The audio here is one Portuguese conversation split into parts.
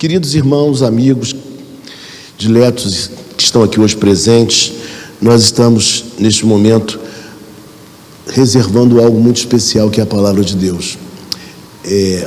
Queridos irmãos, amigos, diletos que estão aqui hoje presentes, nós estamos, neste momento, reservando algo muito especial, que é a palavra de Deus.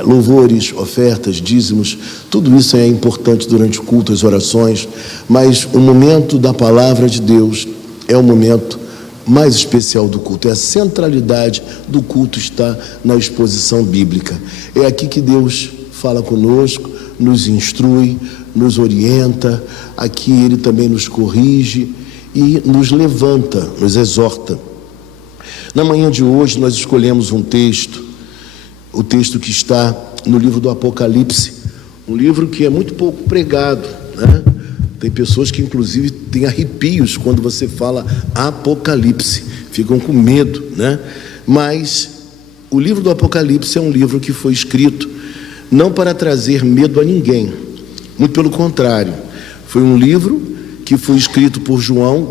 Louvores, ofertas, dízimos, tudo isso é importante durante o culto, as orações, mas o momento da palavra de Deus é o momento mais especial do culto. A centralidade do culto está na exposição bíblica. É aqui que Deus fala conosco, nos instrui, nos orienta. Aqui Ele também nos corrige e nos levanta, nos exorta. Na manhã de hoje nós escolhemos um texto, o texto que está no livro do Apocalipse, um livro que é muito pouco pregado, né? Tem pessoas que inclusive têm arrepios quando você fala Apocalipse, ficam com medo, né? Mas o livro do Apocalipse é um livro que foi escrito não para trazer medo a ninguém, muito pelo contrário, foi um livro que foi escrito por João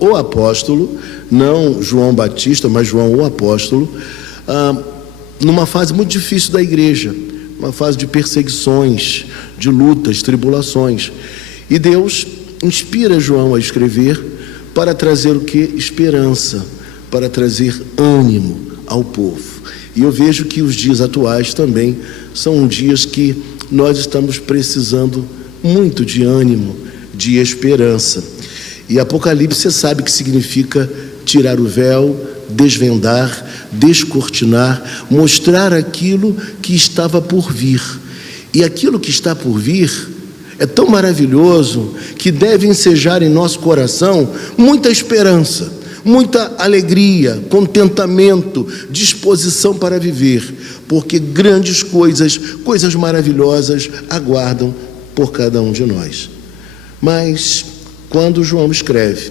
o apóstolo, não João Batista, mas João o apóstolo, numa fase muito difícil da igreja, uma fase de perseguições, de lutas, tribulações. E Deus inspira João a escrever para trazer o que? Esperança, para trazer ânimo ao povo. E eu vejo que os dias atuais também são dias que nós estamos precisando muito de ânimo, de esperança. E Apocalipse, você sabe que significa tirar o véu, desvendar, descortinar, mostrar aquilo que estava por vir. E aquilo que está por vir é tão maravilhoso que deve ensejar em nosso coração muita esperança, muita alegria, contentamento, disposição para viver, porque grandes coisas maravilhosas aguardam por cada um de nós. Mas quando João escreve,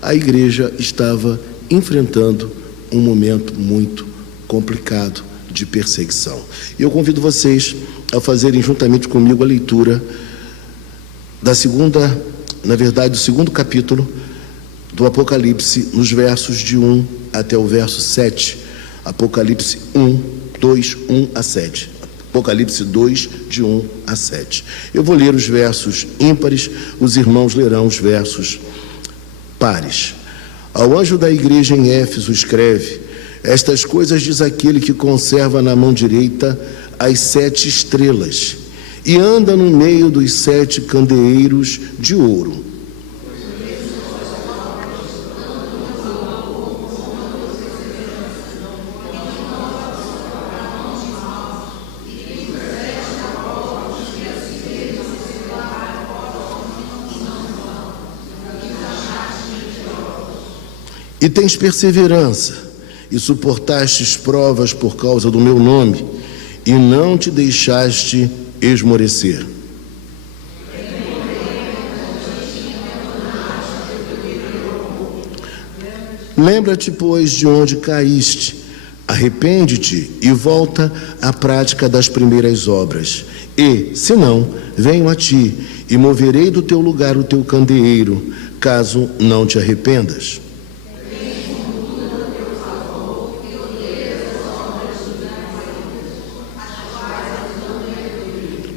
a igreja estava enfrentando um momento muito complicado de perseguição. E eu convido vocês a fazerem juntamente comigo a leitura do segundo capítulo do Apocalipse, nos versos de 1 até o verso 7. Apocalipse 1 a 7. Apocalipse 2, de 1 a 7. Eu vou ler os versos ímpares, os irmãos lerão os versos pares. Ao anjo da igreja em Éfeso escreve: estas coisas diz aquele que conserva na mão direita as 7 estrelas e anda no meio dos 7 candeeiros de ouro. E tens perseverança, e suportastes provas por causa do meu nome, e não te deixaste esmorecer. Lembra-te, pois, de onde caíste, arrepende-te e volta à prática das primeiras obras. E, se não, venho a ti, e moverei do teu lugar o teu candeeiro, caso não te arrependas.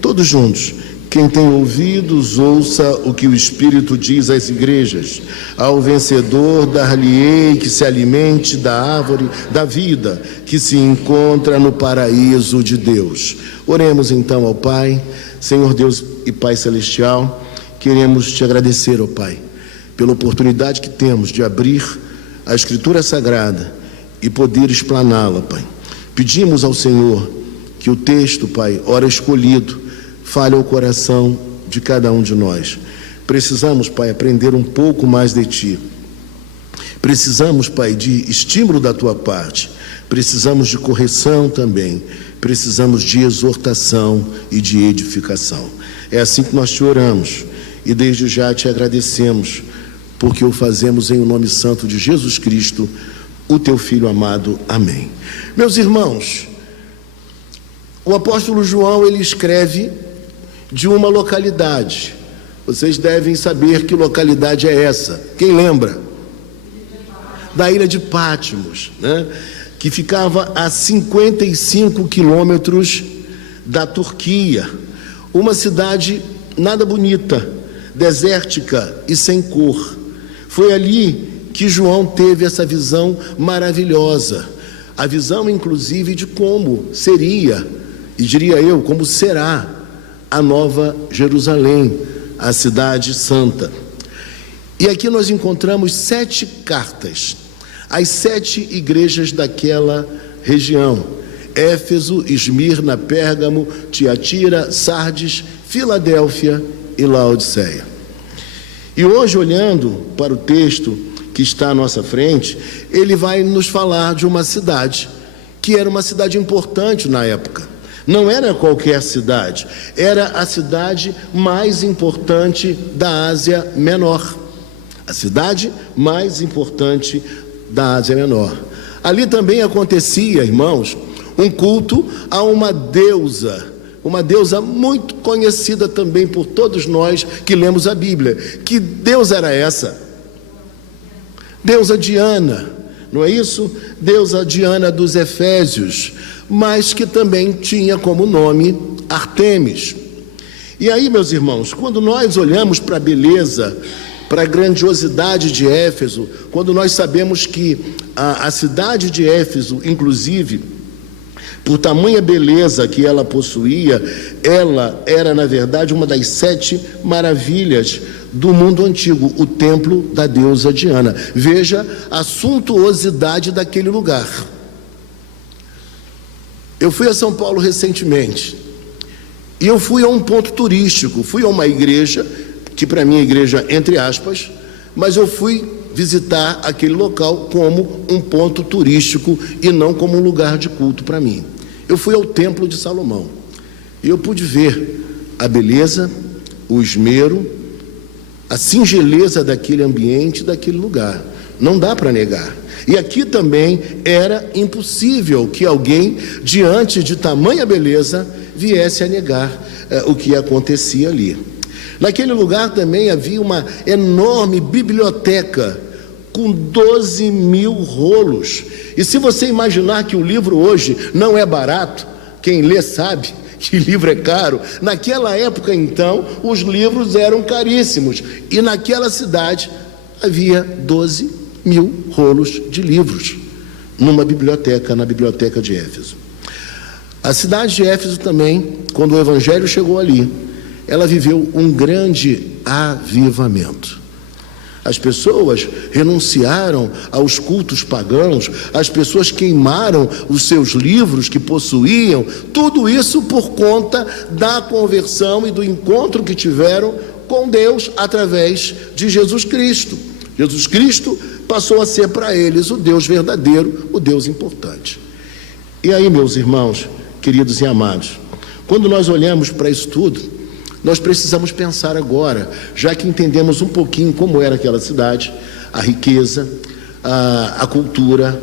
Todos juntos. Quem tem ouvidos, ouça o que o Espírito diz às igrejas. Ao vencedor dar-lhe-ei que se alimente da árvore da vida, que se encontra no paraíso de Deus. Oremos então ao Pai. Senhor Deus e Pai Celestial, queremos te agradecer, ó Pai, pela oportunidade que temos de abrir a Escritura Sagrada e poder explaná-la, Pai. Pedimos ao Senhor que o texto, Pai, ora escolhido, fale ao coração de cada um de nós. Precisamos, Pai, aprender um pouco mais de Ti. Precisamos, Pai, de estímulo da Tua parte. Precisamos de correção também. Precisamos de exortação e de edificação. É assim que nós te oramos e desde já te agradecemos, porque o fazemos em o nome santo de Jesus Cristo, o Teu Filho amado. Amém. Meus irmãos, o apóstolo João, ele escreve de uma localidade. Vocês devem saber que localidade é essa. Quem lembra? Da ilha de Patmos, né? Que ficava a 55 quilômetros da Turquia, Uma cidade nada bonita, desértica e sem cor. Foi ali que João teve essa visão maravilhosa, a visão inclusive de como seria, e diria eu, como será a nova Jerusalém, a cidade santa. E aqui nós encontramos 7 cartas às 7 igrejas daquela região: Éfeso, Esmirna, Pérgamo, Tiatira, Sardes, Filadélfia e Laodiceia. E hoje, olhando para o texto que está à nossa frente, ele vai nos falar de uma cidade que era uma cidade importante na época. Não era qualquer cidade, era a cidade mais importante da Ásia Menor. A cidade mais importante da Ásia Menor. Ali também acontecia, irmãos, um culto a uma deusa muito conhecida também por todos nós que lemos a Bíblia. Que deusa era essa? Deusa Diana, não é isso? Deusa Diana dos Efésios, mas que também tinha como nome Artemis. E aí, meus irmãos, quando nós olhamos para a beleza, para a grandiosidade de Éfeso, quando nós sabemos que a cidade de Éfeso, inclusive, por tamanha beleza que ela possuía, ela era, na verdade, uma das 7 maravilhas do mundo antigo, o templo da deusa Diana. Veja a suntuosidade daquele lugar. Eu fui a São Paulo recentemente, e eu fui a um ponto turístico, fui a uma igreja, que para mim é igreja entre aspas, mas eu fui visitar aquele local como um ponto turístico e não como um lugar de culto para mim. Eu fui ao Templo de Salomão e eu pude ver a beleza, o esmero, a singeleza daquele ambiente, daquele lugar. Não dá para negar. E aqui também era impossível que alguém, diante de tamanha beleza, viesse a negar o que acontecia ali. Naquele lugar também havia uma enorme biblioteca com 12.000 rolos. E se você imaginar que o livro hoje não é barato, quem lê sabe que livro é caro, naquela época então os livros eram caríssimos, e naquela cidade havia 12.000 rolos de livros numa biblioteca, na biblioteca de Éfeso. A cidade de Éfeso também, quando o evangelho chegou ali, ela viveu um grande avivamento. As pessoas renunciaram aos cultos pagãos, as pessoas queimaram os seus livros que possuíam, tudo isso por conta da conversão e do encontro que tiveram com Deus através de Jesus Cristo. Jesus Cristo passou a ser para eles o Deus verdadeiro, o Deus importante. E aí, meus irmãos, queridos e amados, quando nós olhamos para isso tudo, nós precisamos pensar agora, já que entendemos um pouquinho como era aquela cidade, a riqueza, a cultura,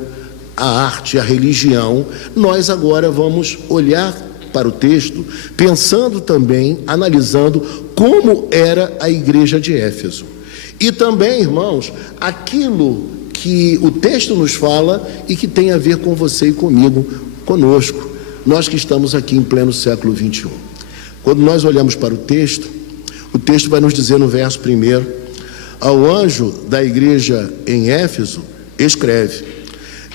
a arte, a religião, nós agora vamos olhar para o texto, pensando também, analisando como era a igreja de Éfeso. E também, irmãos, aquilo que o texto nos fala e que tem a ver com você e comigo, conosco, nós que estamos aqui em pleno século 21. Quando nós olhamos para o texto vai nos dizer no verso 1: ao anjo da igreja em Éfeso, escreve: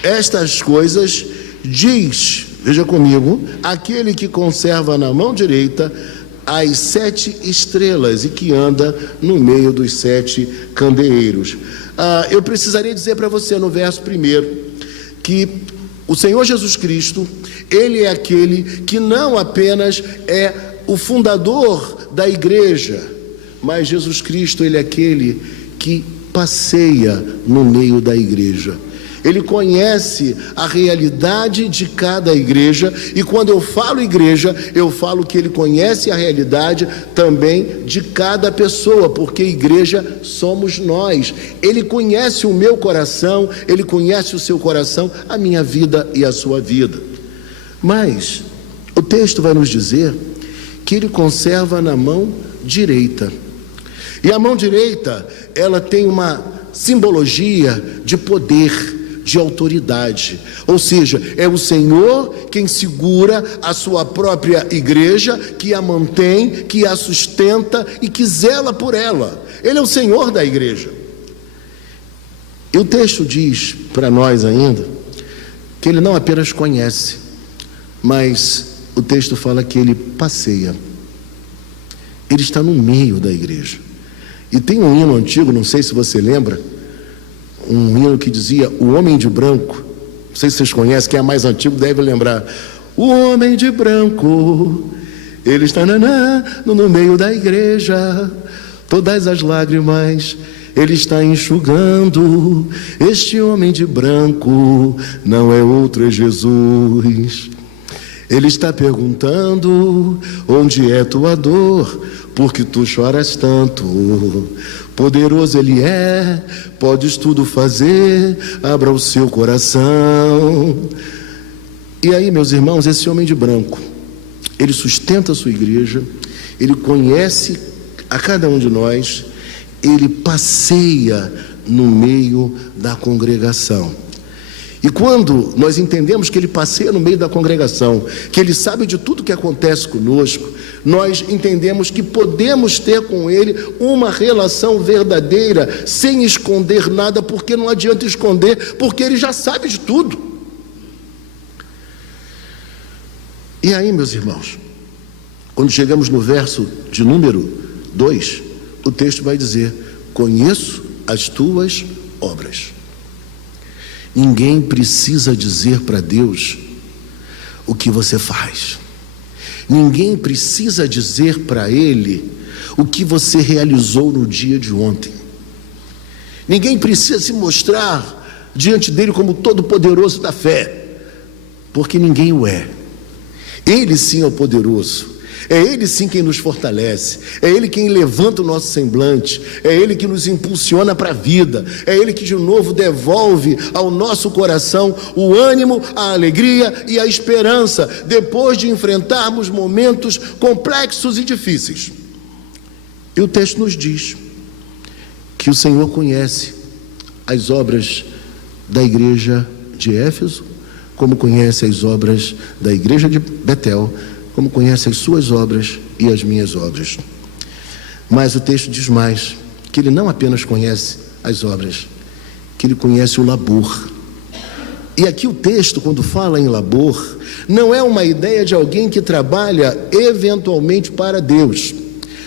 estas coisas diz, veja comigo, aquele que conserva na mão direita as 7 estrelas e que anda no meio dos 7 candeeiros. Eu precisaria dizer para você no verso 1 que o Senhor Jesus Cristo, Ele é aquele que não apenas é o fundador da igreja, mas Jesus Cristo, Ele é aquele que passeia no meio da igreja. Ele conhece a realidade de cada igreja, e quando eu falo igreja, eu falo que Ele conhece a realidade também de cada pessoa, porque igreja somos nós. Ele conhece o meu coração, Ele conhece o seu coração, a minha vida e a sua vida. Mas o texto vai nos dizer que Ele conserva na mão direita. E a mão direita, ela tem uma simbologia de poder, de autoridade, ou seja, é o Senhor quem segura a sua própria igreja, que a mantém, que a sustenta e que zela por ela. Ele é o Senhor da igreja. E o texto diz para nós ainda que ele não apenas conhece, mas o texto fala que ele passeia. Ele está no meio da igreja. E tem um hino antigo, não sei se você lembra, um hino que dizia: o homem de branco. Não sei se vocês conhecem, quem é mais antigo deve lembrar. O homem de branco, ele está no meio da igreja, todas as lágrimas ele está enxugando. Este homem de branco não é outro, é Jesus. Ele está perguntando: onde é tua dor? Porque tu choras tanto. Poderoso ele é, podes tudo fazer, abra o seu coração. E aí, meus irmãos, esse homem de branco, ele sustenta a sua igreja, ele conhece a cada um de nós, ele passeia no meio da congregação. E quando nós entendemos que ele passeia no meio da congregação, que ele sabe de tudo que acontece conosco, nós entendemos que podemos ter com ele uma relação verdadeira, sem esconder nada, porque não adianta esconder, porque ele já sabe de tudo. E aí, meus irmãos, quando chegamos no verso de número 2, o texto vai dizer: conheço as tuas obras. Ninguém precisa dizer para Deus o que você faz. Ninguém precisa dizer para Ele o que você realizou no dia de ontem. Ninguém precisa se mostrar diante dele como todo-poderoso da fé, porque ninguém o é. Ele sim é o poderoso. É Ele sim quem nos fortalece, é Ele quem levanta o nosso semblante, é Ele que nos impulsiona para a vida, é Ele que de novo devolve ao nosso coração o ânimo, a alegria e a esperança, depois de enfrentarmos momentos complexos e difíceis. E o texto nos diz que o Senhor conhece as obras da igreja de Éfeso, como conhece as obras da igreja de Betel, como conhece as suas obras e as minhas obras. Mas o texto diz mais, que ele não apenas conhece as obras, que ele conhece o labor. E aqui o texto, quando fala em labor, não é uma ideia de alguém que trabalha eventualmente para Deus.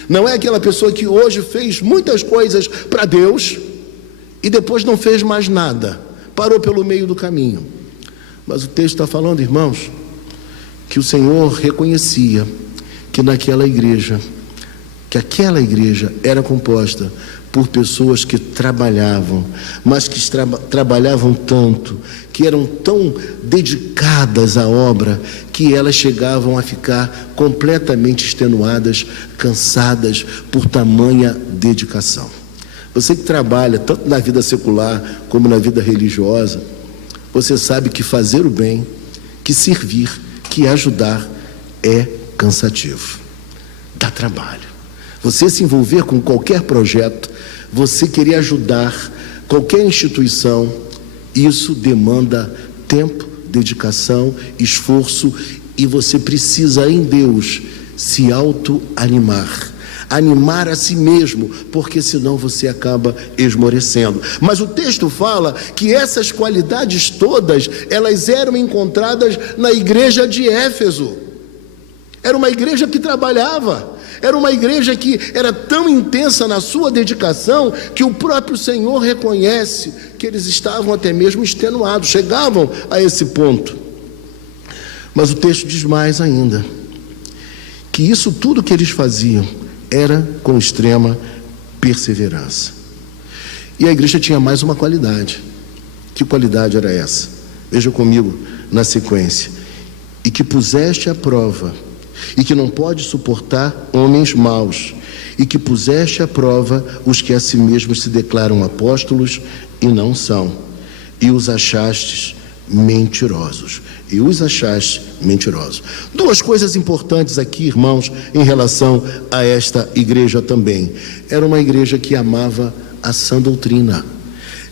Não é aquela pessoa que hoje fez muitas coisas para Deus e depois não fez mais nada, parou pelo meio do caminho. Mas o texto está falando, irmãos, que o Senhor reconhecia que naquela igreja, que aquela igreja era composta por pessoas que trabalhavam, mas que trabalhavam tanto, que eram tão dedicadas à obra, que elas chegavam a ficar completamente extenuadas, cansadas por tamanha dedicação. Você que trabalha tanto na vida secular como na vida religiosa, você sabe que fazer o bem, que servir, que ajudar é cansativo, dá trabalho. Você se envolver com qualquer projeto, você querer ajudar qualquer instituição, isso demanda tempo, dedicação, esforço, e você precisa em Deus se autoanimar, animar a si mesmo, porque senão você acaba esmorecendo. Mas o texto fala que essas qualidades todas, elas eram encontradas na igreja de Éfeso. Era uma igreja que trabalhava, era uma igreja que era tão intensa na sua dedicação, que o próprio Senhor reconhece que eles estavam até mesmo extenuados, chegavam a esse ponto. Mas o texto diz mais ainda, que isso tudo que eles faziam era com extrema perseverança. E a igreja tinha mais uma qualidade. Que qualidade era essa? Veja comigo na sequência. E que puseste à prova, e que não pode suportar homens maus, e que puseste à prova os que a si mesmos se declaram apóstolos e não são, e os achastes mentirosos. E os achaste mentirosos. Duas coisas importantes aqui, irmãos, em relação a esta igreja também. Era uma igreja que amava a sã doutrina.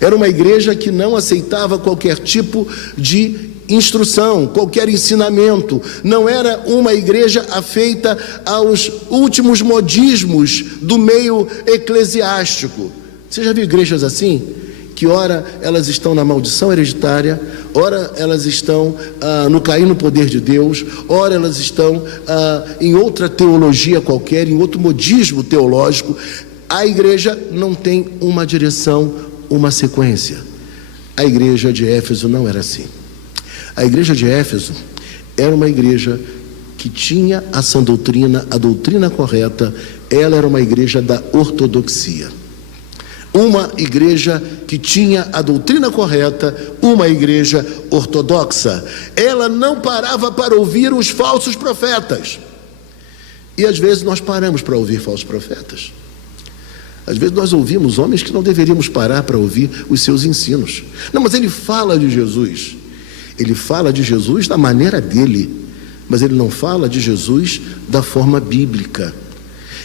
Era uma igreja que não aceitava qualquer tipo de instrução, qualquer ensinamento. Não era uma igreja afeita aos últimos modismos do meio eclesiástico. Você já viu igrejas assim? Que ora elas estão na maldição hereditária, ora elas estão no cair no poder de Deus, ora elas estão em outra teologia qualquer, em outro modismo teológico. A igreja não tem uma direção, uma sequência. A igreja de Éfeso não era assim. A igreja de Éfeso era uma igreja que tinha a sã doutrina, a doutrina correta. Ela era uma igreja da ortodoxia. Uma igreja que tinha a doutrina correta, uma igreja ortodoxa. Ela não parava para ouvir os falsos profetas. E às vezes nós paramos para ouvir falsos profetas. Às vezes nós ouvimos homens que não deveríamos parar para ouvir os seus ensinos. Não, mas ele fala de Jesus. Ele fala de Jesus da maneira dele, mas ele não fala de Jesus da forma bíblica.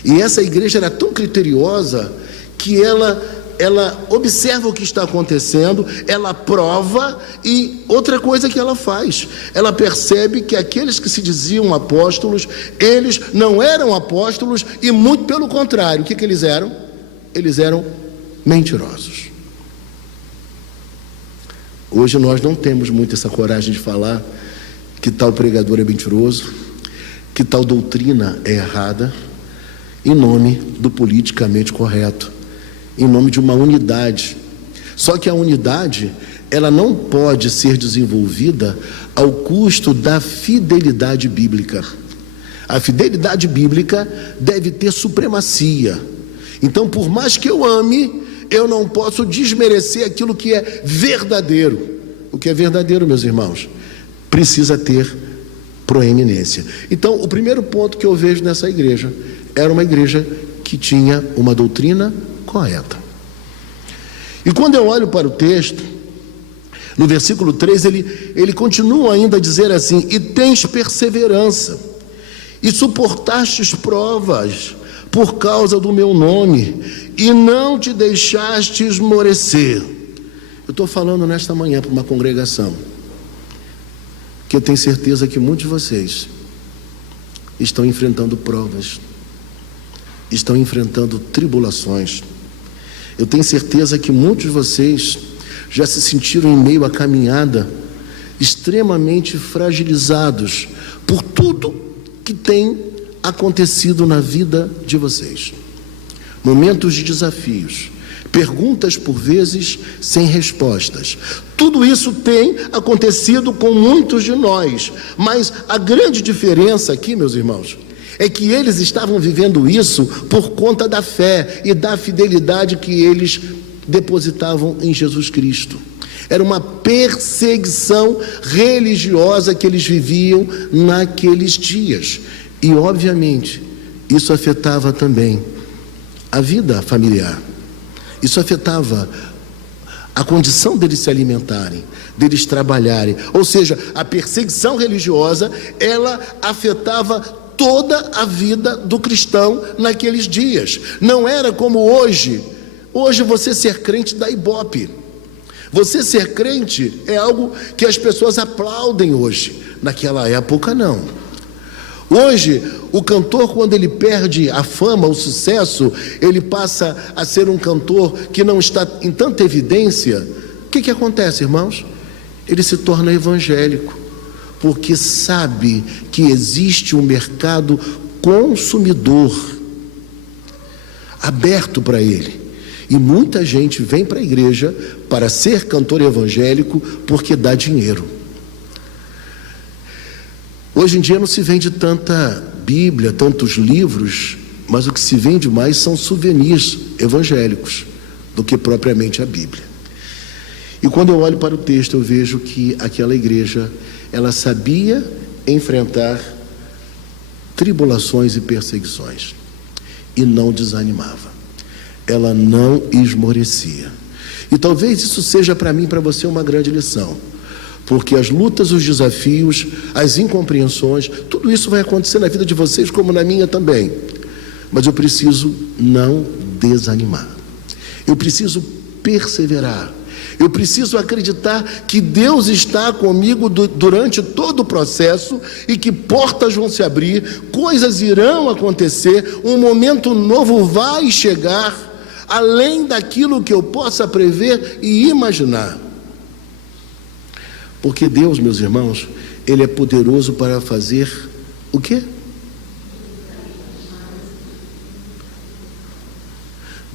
E essa igreja era tão criteriosa que ela observa o que está acontecendo, ela prova, e outra coisa que ela faz, ela percebe que aqueles que se diziam apóstolos, eles não eram apóstolos, e muito pelo contrário. O que eles eram? Eles eram mentirosos. Hoje nós não temos muito essa coragem de falar que tal pregador é mentiroso, que tal doutrina é errada, em nome do politicamente correto, em nome de uma unidade. Só que a unidade, ela não pode ser desenvolvida ao custo da fidelidade bíblica. A fidelidade bíblica deve ter supremacia. Então, por mais que eu ame, eu não posso desmerecer aquilo que é verdadeiro. O que é verdadeiro, meus irmãos, precisa ter proeminência. Então, o primeiro ponto que eu vejo nessa igreja era uma igreja que tinha uma doutrina correta. E quando eu olho para o texto, no versículo 3, ele continua ainda a dizer assim: e tens perseverança, e suportastes provas por causa do meu nome, e não te deixaste esmorecer. Eu estou falando nesta manhã para uma congregação que eu tenho certeza que muitos de vocês estão enfrentando provas, estão enfrentando tribulações. Eu tenho certeza que muitos de vocês já se sentiram em meio à caminhada extremamente fragilizados por tudo que tem acontecido na vida de vocês. Momentos de desafios, perguntas por vezes sem respostas. Tudo isso tem acontecido com muitos de nós, mas a grande diferença aqui, meus irmãos, é que eles estavam vivendo isso por conta da fé e da fidelidade que eles depositavam em Jesus Cristo. Era uma perseguição religiosa que eles viviam naqueles dias. E, obviamente, isso afetava também a vida familiar. Isso afetava a condição deles se alimentarem, deles trabalharem. Ou seja, a perseguição religiosa, ela afetava toda a vida do cristão naqueles dias. Não era como hoje. Hoje você ser crente dá ibope. Você ser crente é algo que as pessoas aplaudem hoje. Naquela época não. Hoje, o cantor, quando ele perde a fama, o sucesso, ele passa a ser um cantor que não está em tanta evidência. O que acontece, irmãos? Ele se torna evangélico, porque sabe que existe um mercado consumidor aberto para ele. E muita gente vem para a igreja para ser cantor evangélico porque dá dinheiro. Hoje em dia não se vende tanta Bíblia, tantos livros, mas o que se vende mais são souvenirs evangélicos do que propriamente a Bíblia. E quando eu olho para o texto, eu vejo que aquela igreja, ela sabia enfrentar tribulações e perseguições e não desanimava. Ela não esmorecia. E talvez isso seja para mim e para você uma grande lição. Porque as lutas, os desafios, as incompreensões, tudo isso vai acontecer na vida de vocês como na minha também. Mas eu preciso não desanimar. Eu preciso perseverar. Eu preciso acreditar que Deus está comigo durante todo o processo e que portas vão se abrir, coisas irão acontecer, um momento novo vai chegar, além daquilo que eu possa prever e imaginar. Porque Deus, meus irmãos, Ele é poderoso para fazer o quê?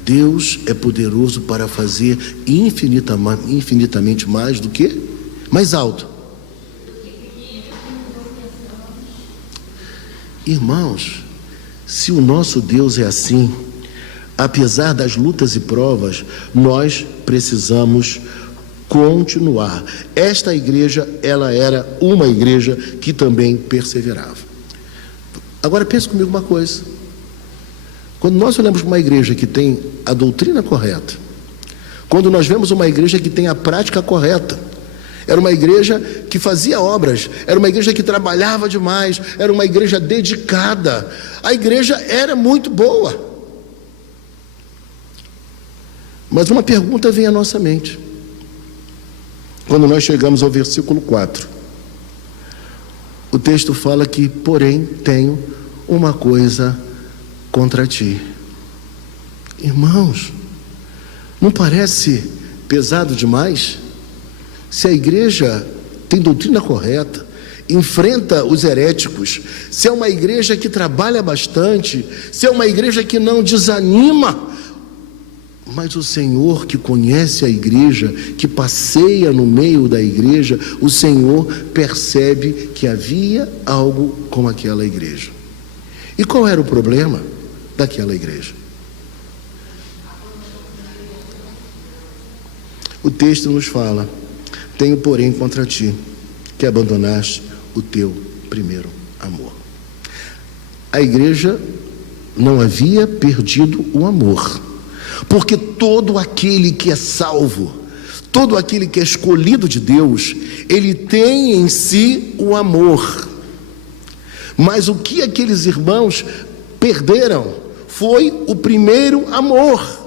Deus é poderoso para fazer infinitamente mais do que? Mais alto. Irmãos, se o nosso Deus é assim, apesar das lutas e provas, nós precisamos continuar. Esta igreja, ela era uma igreja que também perseverava. Agora pense comigo uma coisa. Quando nós olhamos para uma igreja que tem a doutrina correta, quando nós vemos uma igreja que tem a prática correta, era uma igreja que fazia obras, era uma igreja que trabalhava demais, era uma igreja dedicada, a igreja era muito boa. Mas uma pergunta vem à nossa mente, quando nós chegamos ao versículo 4. O texto fala que, porém, tenho uma coisa contra ti. Irmãos, não parece pesado demais? Se a igreja tem doutrina correta, enfrenta os heréticos, se é uma igreja que trabalha bastante, se é uma igreja que não desanima, mas o Senhor que conhece a igreja, que passeia no meio da igreja, o Senhor percebe que havia algo com aquela igreja. E qual era o problema daquela igreja? O texto nos fala: tenho, porém, contra ti, que abandonaste o teu primeiro amor. A igreja não havia perdido o amor, porque todo aquele que é salvo, todo aquele que é escolhido de Deus, ele tem em si o amor. Mas o que aqueles irmãos perderam foi o primeiro amor.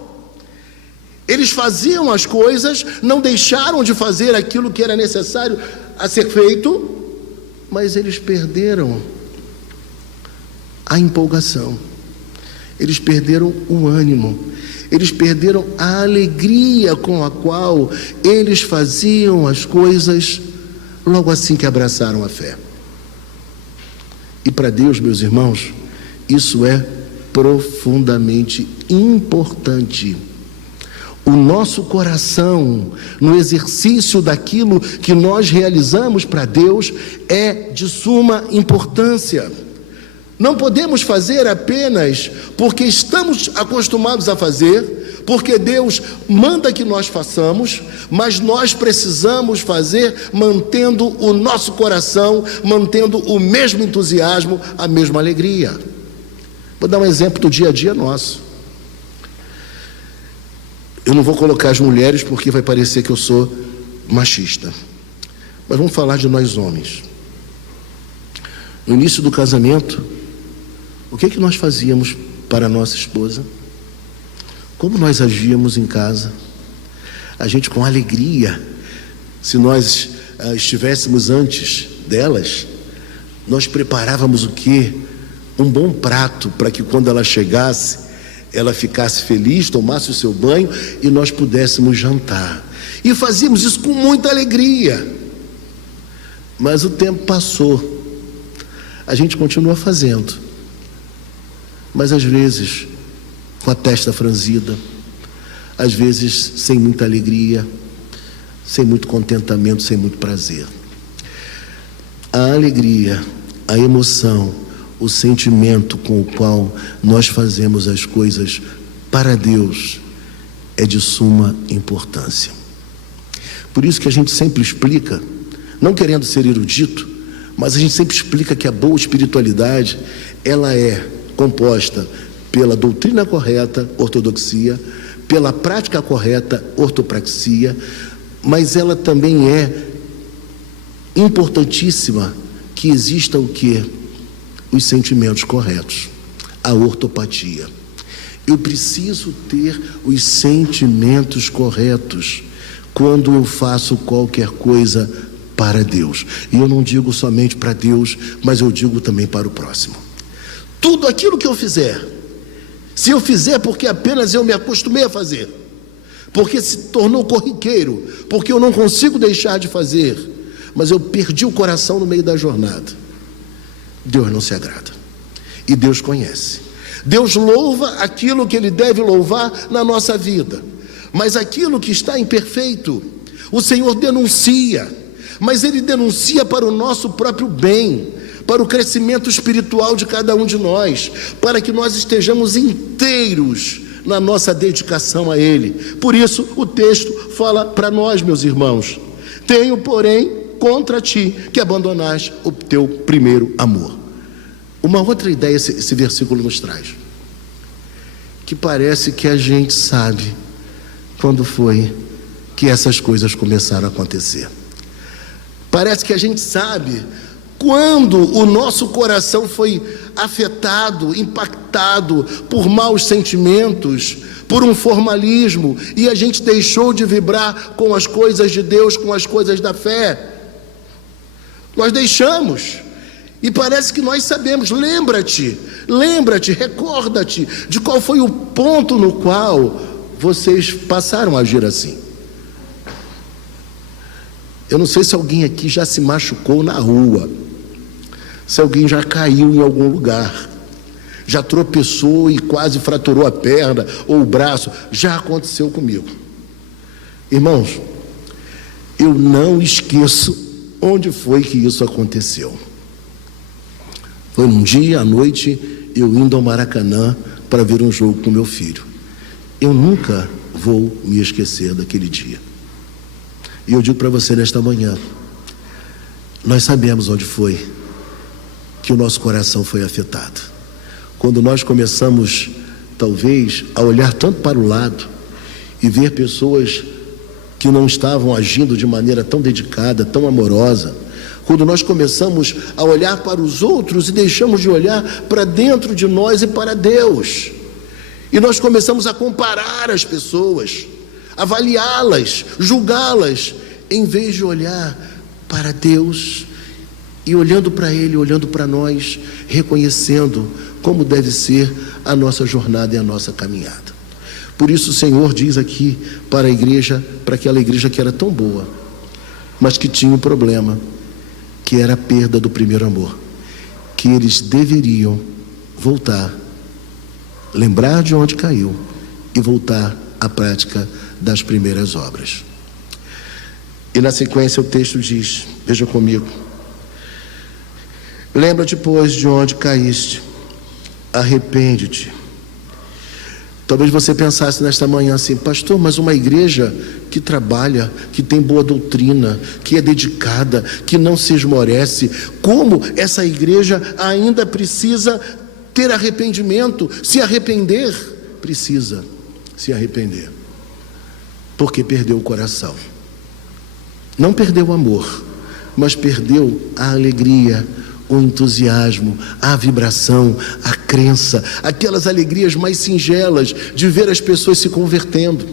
Eles faziam as coisas, não deixaram de fazer aquilo que era necessário a ser feito, mas eles perderam a empolgação, eles perderam o ânimo, eles perderam a alegria com a qual eles faziam as coisas logo assim que abraçaram a fé. E para Deus, meus irmãos, isso é profundamente importante. O nosso coração, no exercício daquilo que nós realizamos para Deus, é de suma importância. Não podemos fazer apenas porque estamos acostumados a fazer, porque Deus manda que nós façamos, mas nós precisamos fazer mantendo o nosso coração, mantendo o mesmo entusiasmo, a mesma alegria. Vou dar um exemplo do dia a dia nosso. Eu não vou colocar as mulheres porque vai parecer que eu sou machista, mas vamos falar de nós homens. No início do casamento, o que é que nós fazíamos para a nossa esposa? Como nós agíamos em casa? A gente, com alegria, se nós estivéssemos antes delas, nós preparávamos o quê? Um bom prato, para que quando ela chegasse, ela ficasse feliz, tomasse o seu banho e nós pudéssemos jantar. E fazíamos isso com muita alegria. Mas o tempo passou, a gente continua fazendo, mas às vezes com a testa franzida, às vezes sem muita alegria, sem muito contentamento, sem muito prazer. A alegria, a emoção, o sentimento com o qual nós fazemos as coisas para Deus é de suma importância. Por isso que a gente sempre explica, não querendo ser erudito, mas a gente sempre explica que a boa espiritualidade, ela é composta pela doutrina correta, ortodoxia, pela prática correta, ortopraxia, mas ela também é importantíssima que exista o quê? Os sentimentos corretos, a ortopatia. Eu preciso ter os sentimentos corretos. quando eu faço qualquer coisa para Deus. E eu não digo somente para Deus, mas eu digo também para o próximo. Tudo aquilo que eu fizer, se eu fizer porque apenas eu me acostumei a fazer, porque se tornou corriqueiro, porque eu não consigo deixar de fazer, mas eu perdi o coração no meio da jornada, Deus não se agrada. E Deus conhece. Deus louva aquilo que Ele deve louvar na nossa vida, mas aquilo que está imperfeito, o Senhor denuncia, mas Ele denuncia para o nosso próprio bem, para o crescimento espiritual de cada um de nós, para que nós estejamos inteiros na nossa dedicação a Ele. Por isso o texto fala para nós, meus irmãos: tenho, porém, contra ti que abandonaste o teu primeiro amor. Uma outra ideia esse versículo nos traz, que parece que a gente sabe quando foi que essas coisas começaram a acontecer. Parece que a gente sabe quando o nosso coração foi afetado, impactado por maus sentimentos, por um formalismo, e a gente deixou de vibrar com as coisas de Deus, com as coisas da fé. Nós deixamos, e parece que nós sabemos. Lembra-te, recorda-te de qual foi o ponto no qual vocês passaram a agir assim. Eu não sei se alguém aqui já se machucou na rua, se alguém já caiu em algum lugar, já tropeçou e quase fraturou a perna ou o braço. Já aconteceu comigo. Irmãos, eu não esqueço onde foi que isso aconteceu. Foi num dia à noite, eu indo ao Maracanã para ver um jogo com meu filho. Eu nunca vou me esquecer daquele dia. E eu digo para você nesta manhã, nós sabemos onde foi que o nosso coração foi afetado. Quando nós começamos, talvez, a olhar tanto para o lado e ver pessoas que não estavam agindo de maneira tão dedicada, tão amorosa. Quando nós começamos a olhar para os outros e deixamos de olhar para dentro de nós e para Deus. E nós começamos a comparar as pessoas, avaliá-las, julgá-las, em vez de olhar para Deus e olhando para Ele, olhando para nós, reconhecendo como deve ser a nossa jornada e a nossa caminhada. Por isso o Senhor diz aqui para a igreja, para aquela igreja que era tão boa, mas que tinha um problema, que era a perda do primeiro amor, que eles deveriam voltar, lembrar de onde caiu e voltar à prática das primeiras obras. E na sequência o texto diz, veja comigo: lembra-te, pois, de onde caíste, arrepende-te. Talvez você pensasse nesta manhã assim: pastor, mas uma igreja que trabalha, que tem boa doutrina, que é dedicada, que não se esmorece, como essa igreja ainda precisa ter arrependimento, se arrepender? Precisa se arrepender, porque perdeu o coração. Não perdeu o amor, mas perdeu a alegria, o entusiasmo, a vibração, a crença, aquelas alegrias mais singelas de ver as pessoas se convertendo,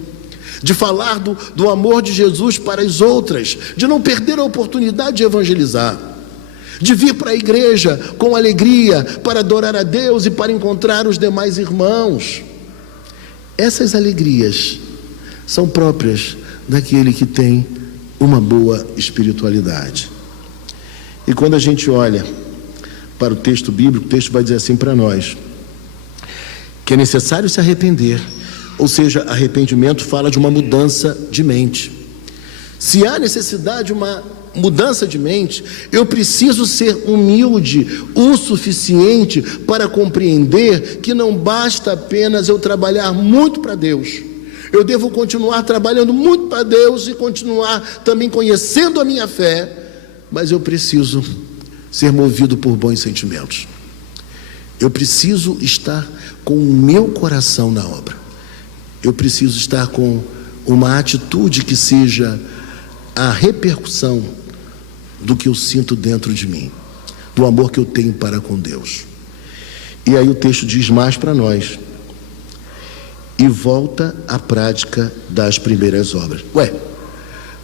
de falar do amor de Jesus para as outras, de não perder a oportunidade de evangelizar, de vir para a igreja com alegria para adorar a Deus e para encontrar os demais irmãos. Essas alegrias são próprias daquele que tem uma boa espiritualidade. E quando a gente olha para o texto bíblico, o texto vai dizer assim para nós, que é necessário se arrepender, ou seja, arrependimento fala de uma mudança de mente. Se há necessidade de uma mudança de mente, eu preciso ser humilde o suficiente para compreender que não basta apenas eu trabalhar muito para Deus. Eu devo continuar trabalhando muito para Deus e continuar também conhecendo a minha fé, mas eu preciso ser movido por bons sentimentos. Eu preciso estar com o meu coração na obra. Eu preciso estar com uma atitude que seja a repercussão do que eu sinto dentro de mim, do amor que eu tenho para com Deus. E aí o texto diz mais para nós: e volta à prática das primeiras obras.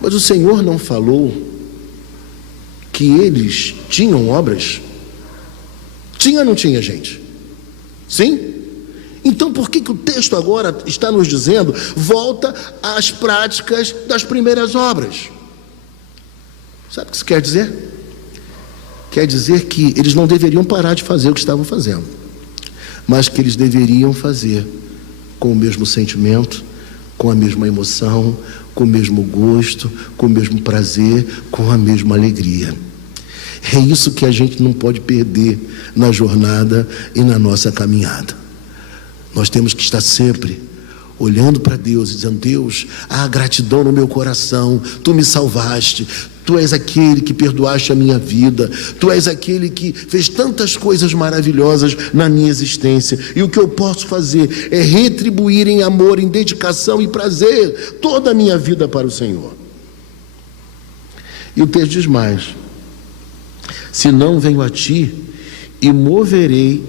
Mas o Senhor não falou que eles tinham obras? Tinha ou não tinha, gente? Sim? Então por que o texto agora está nos dizendo, volta às práticas das primeiras obras? Sabe o que isso quer dizer? Quer dizer que eles não deveriam parar de fazer o que estavam fazendo, mas que eles deveriam fazer com o mesmo sentimento, com a mesma emoção, com o mesmo gosto, com o mesmo prazer, com a mesma alegria. É isso que a gente não pode perder na jornada e na nossa caminhada. Nós temos que estar sempre olhando para Deus e dizendo: Deus, há gratidão no meu coração, Tu me salvaste, Tu és aquele que perdoaste a minha vida, Tu és aquele que fez tantas coisas maravilhosas na minha existência, e o que eu posso fazer é retribuir em amor, em dedicação e prazer toda a minha vida para o Senhor. E o texto diz mais: se não venho a Ti e moverei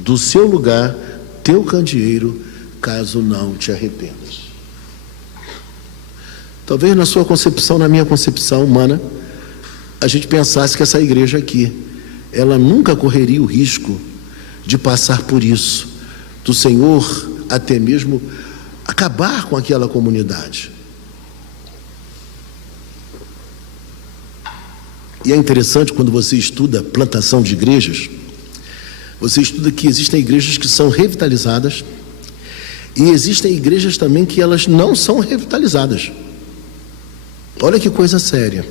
do seu lugar teu candeeiro, caso não te arrependas. Talvez na sua concepção, na minha concepção humana, a gente pensasse que essa igreja aqui, ela nunca correria o risco de passar por isso, do Senhor até mesmo acabar com aquela comunidade. E é interessante quando você estuda plantação de igrejas, você estuda que existem igrejas que são revitalizadas e existem igrejas também que elas não são revitalizadas. Olha que coisa séria.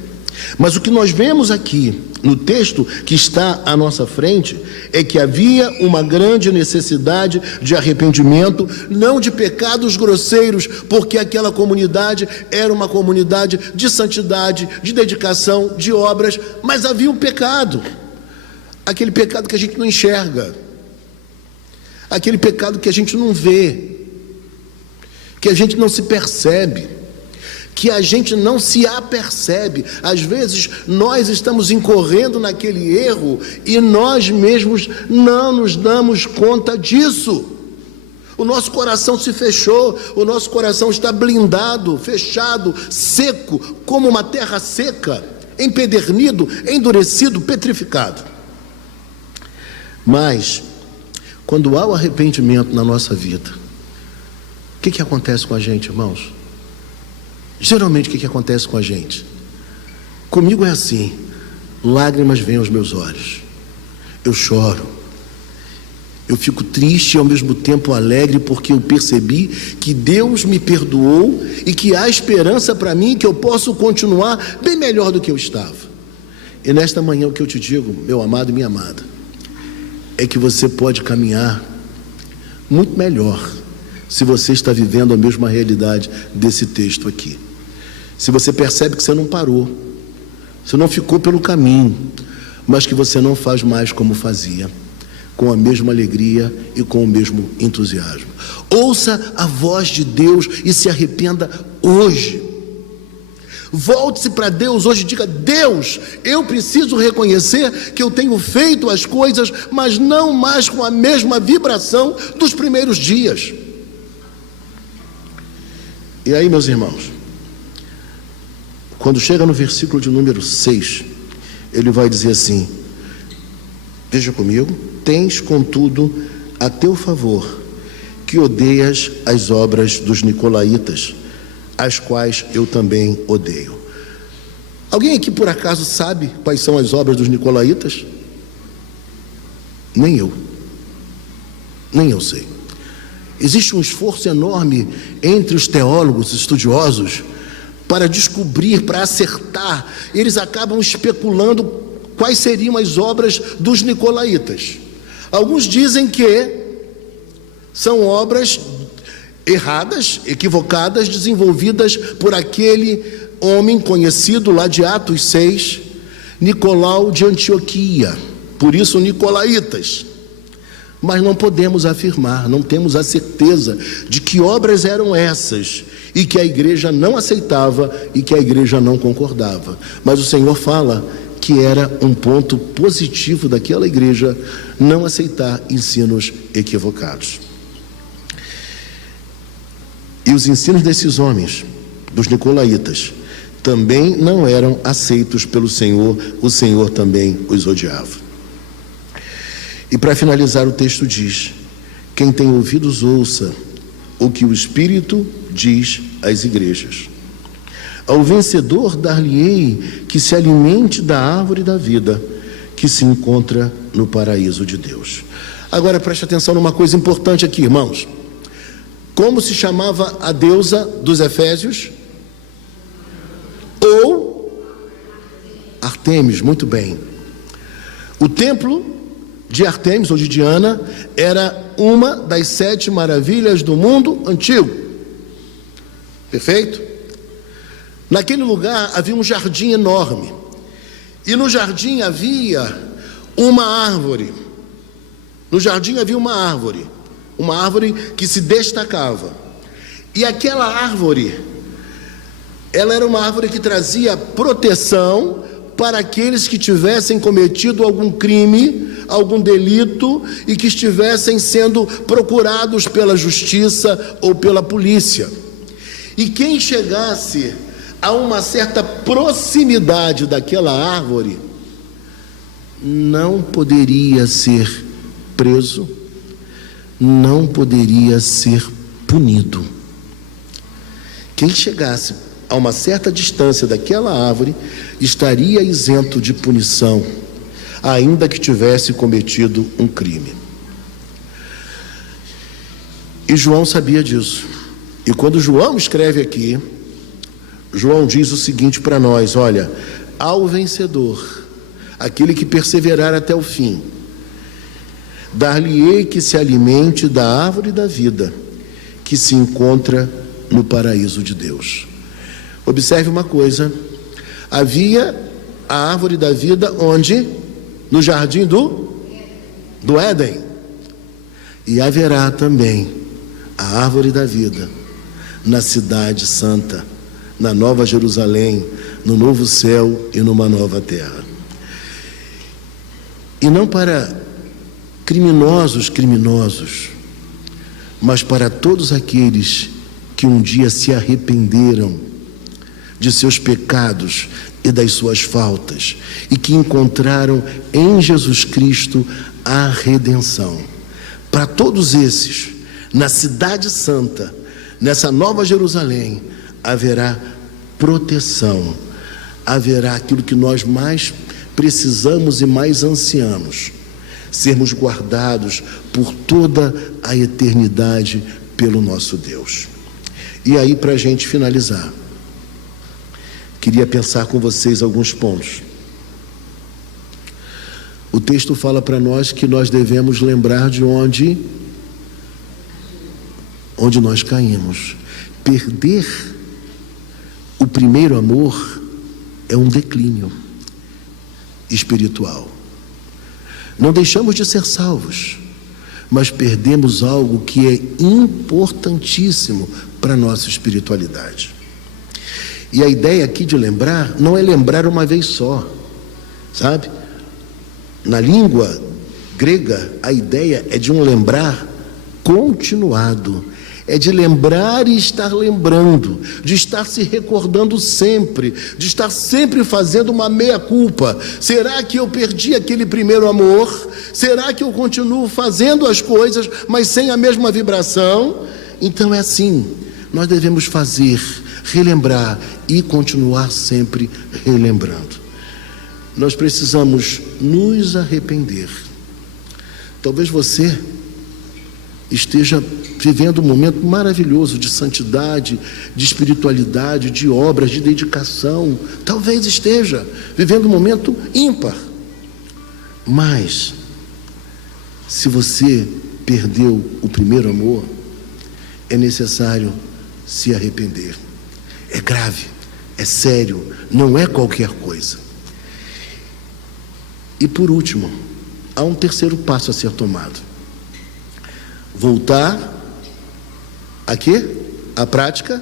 Mas o que nós vemos aqui no texto que está à nossa frente é que havia uma grande necessidade de arrependimento, não de pecados grosseiros, porque aquela comunidade era uma comunidade de santidade, de dedicação, de obras, mas havia um pecado. Aquele pecado que a gente não enxerga, aquele pecado que a gente não vê, que a gente não se percebe, que a gente não se apercebe. Às vezes nós estamos incorrendo naquele erro e nós mesmos não nos damos conta disso. O nosso coração se fechou, o nosso coração está blindado, fechado, seco, como uma terra seca, empedernido, endurecido, petrificado. Mas, quando há o arrependimento na nossa vida, o que acontece com a gente, irmãos? Geralmente, o que acontece com a gente? Comigo é assim: lágrimas vêm aos meus olhos, eu choro, eu fico triste e ao mesmo tempo alegre, porque eu percebi que Deus me perdoou e que há esperança para mim, que eu posso continuar bem melhor do que eu estava. E nesta manhã o que eu te digo, meu amado e minha amada, é que você pode caminhar muito melhor se você está vivendo a mesma realidade desse texto aqui. Se você percebe que você não parou, você não ficou pelo caminho, mas que você não faz mais como fazia, com a mesma alegria e com o mesmo entusiasmo. Ouça a voz de Deus e se arrependa hoje. Volte-se para Deus hoje e diga: Deus, eu preciso reconhecer que eu tenho feito as coisas, mas não mais com a mesma vibração dos primeiros dias. E aí, meus irmãos, quando chega no versículo de número 6, ele vai dizer assim: veja comigo: tens contudo a teu favor que odeias as obras dos nicolaítas, as quais eu também odeio. Alguém aqui por acaso sabe quais são as obras dos nicolaítas? Nem eu sei. Existe um esforço enorme entre os teólogos estudiosos para descobrir, para acertar. Eles acabam especulando quais seriam as obras dos nicolaítas. Alguns dizem que são obras erradas, equivocadas, desenvolvidas por aquele homem conhecido lá de Atos 6, Nicolau de Antioquia, por isso nicolaítas. Mas não podemos afirmar, não temos a certeza de que obras eram essas e que a igreja não aceitava e que a igreja não concordava. Mas o Senhor fala que era um ponto positivo daquela igreja não aceitar ensinos equivocados. E os ensinos desses homens, dos nicolaítas, também não eram aceitos pelo Senhor, o Senhor também os odiava. E para finalizar, o texto diz: quem tem ouvidos ouça o que o Espírito diz às igrejas. Ao vencedor dar-lhe-ei que se alimente da árvore da vida, que se encontra no paraíso de Deus. Agora preste atenção numa coisa importante aqui, irmãos. Como se chamava a deusa dos Efésios? Ou Artemis, muito bem. O templo de Artemis, ou de Diana, era uma das 7 maravilhas do mundo antigo. Perfeito? Naquele lugar havia um jardim enorme. E no jardim havia uma árvore. No jardim havia uma árvore que se destacava. E aquela árvore, ela era uma árvore que trazia proteção para aqueles que tivessem cometido algum crime, algum delito e que estivessem sendo procurados pela justiça ou pela polícia. E quem chegasse a uma certa proximidade daquela árvore não poderia ser preso, não poderia ser punido. Quem chegasse a uma certa distância daquela árvore estaria isento de punição, ainda que tivesse cometido um crime. E João sabia disso. E quando João escreve aqui, João diz o seguinte para nós: olha, ao vencedor, aquele que perseverar até o fim, dar-lhe-ei que se alimente da árvore da vida, que se encontra no paraíso de Deus. Observe uma coisa: havia a árvore da vida onde? No jardim do Éden. E haverá também a árvore da vida na cidade santa, na Nova Jerusalém, no novo céu e numa nova terra. E não para criminosos, mas para todos aqueles que um dia se arrependeram de seus pecados e das suas faltas e que encontraram em Jesus Cristo a redenção. Para todos esses, na cidade santa, nessa Nova Jerusalém, haverá proteção, haverá aquilo que nós mais precisamos e mais ansiamos: sermos guardados por toda a eternidade pelo nosso Deus. E aí, para a gente finalizar, queria pensar com vocês alguns pontos. O texto fala para nós que nós devemos lembrar de onde nós caímos. Perder o primeiro amor é um declínio espiritual. Não deixamos de ser salvos, mas perdemos algo que é importantíssimo para a nossa espiritualidade. E a ideia aqui de lembrar não é lembrar uma vez só, sabe? Na língua grega, a ideia é de um lembrar continuado. É de lembrar e estar lembrando, de estar se recordando sempre, de estar sempre fazendo uma meia-culpa. Será que eu perdi aquele primeiro amor? Será que eu continuo fazendo as coisas, mas sem a mesma vibração? Então é assim, nós devemos fazer, relembrar e continuar sempre relembrando. Nós precisamos nos arrepender. Talvez você esteja vivendo um momento maravilhoso de santidade, de espiritualidade, de obras, de dedicação. Talvez esteja vivendo um momento ímpar. Mas, se você perdeu o primeiro amor, é necessário se arrepender. É grave, é sério, não é qualquer coisa. E por último, há um terceiro passo a ser tomado. Voltar a quê? A prática?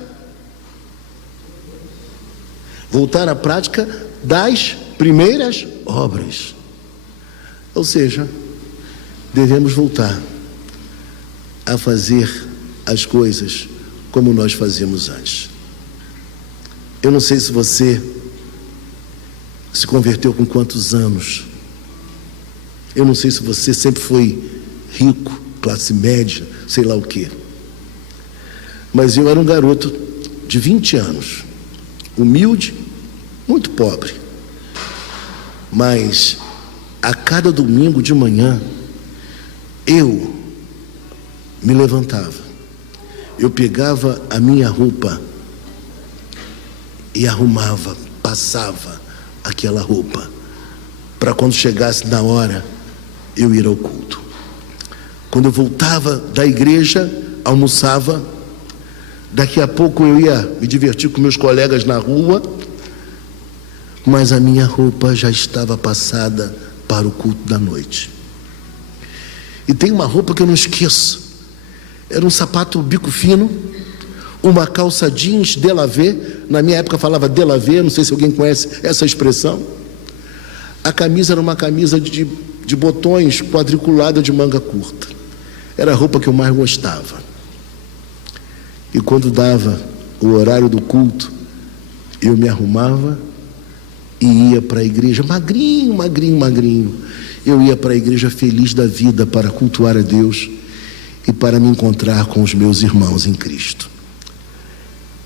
Voltar à prática das primeiras obras. Ou seja, devemos voltar a fazer as coisas como nós fazíamos antes. Eu não sei se você se converteu com quantos anos. Eu não sei se você sempre foi rico, classe média, sei lá o quê. Mas eu era um garoto de 20 anos, humilde, muito pobre. Mas a cada domingo de manhã, eu me levantava. Eu pegava a minha roupa e arrumava, passava aquela roupa, para quando chegasse na hora, eu ir ao culto. Quando eu voltava da igreja, almoçava, daqui a pouco eu ia me divertir com meus colegas na rua, mas a minha roupa já estava passada para o culto da noite. E tem uma roupa que eu não esqueço. Era um sapato bico fino, uma calça jeans Delavé, na minha época falava Delavé, não sei se alguém conhece essa expressão. A camisa era uma camisa de botões quadriculada de manga curta. Era a roupa que eu mais gostava. E quando dava o horário do culto, eu me arrumava e ia para a igreja, magrinho, magrinho, magrinho. Eu ia para a igreja feliz da vida para cultuar a Deus e para me encontrar com os meus irmãos em Cristo.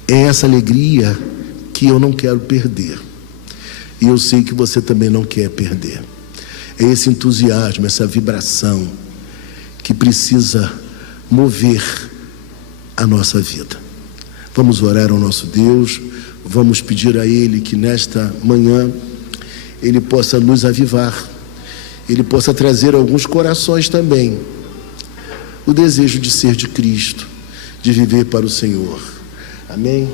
É essa alegria que eu não quero perder. E eu sei que você também não quer perder. É esse entusiasmo, essa vibração que precisa mover a nossa vida. Vamos orar ao nosso Deus, vamos pedir a Ele que nesta manhã Ele possa nos avivar, Ele possa trazer a alguns corações também o desejo de ser de Cristo, de viver para o Senhor. Amém?